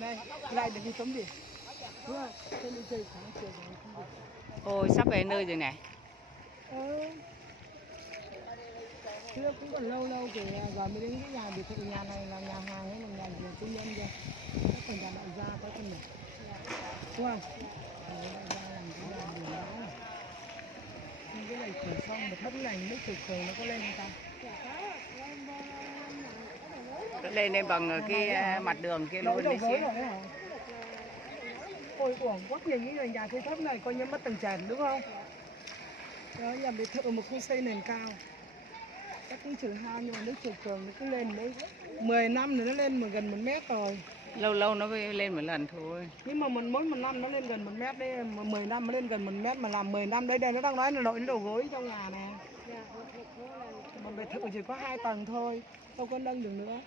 rồi này, lại được đi tắm biển. Đúng không? Trên đi chơi sáng chiều rồi không được. Ôi sắp về nơi rồi này. Chưa cũng còn lâu lâu kể giờ mới đến cái nhà biệt thự nhà này là nhà hàng hay là nhà gì tư nhân kia. Các phần nhà đại gia có con này. Đúng không? Đại gia làm cái nhà biển đó này. Nhưng cái này khởi xong một thất này nước từ khởi nó có lên không ta? Lên bằng cái mặt đường kia luôn đấy chứ. Ôi uổng quá nhiều những người nhà thuê thấp này coi như mất tầng trệt đúng không? Đó nhà biệt thự một khu xây nền cao. Các cũng trừ hao nhưng mà nước chiều cường nó cứ lên đấy 10 năm rồi nó lên mà gần 1 mét rồi. Lâu lâu nó mới lên một lần thôi. Nhưng mà mỗi một năm nó lên gần 1 mét đấy, mà 10 năm nó lên gần 1 mét mà làm 10 năm đây đây nó đang nói là đội nó đầu gối trong nhà này. Mà biệt thự chỉ có 2 tầng thôi, đâu có nâng được nữa.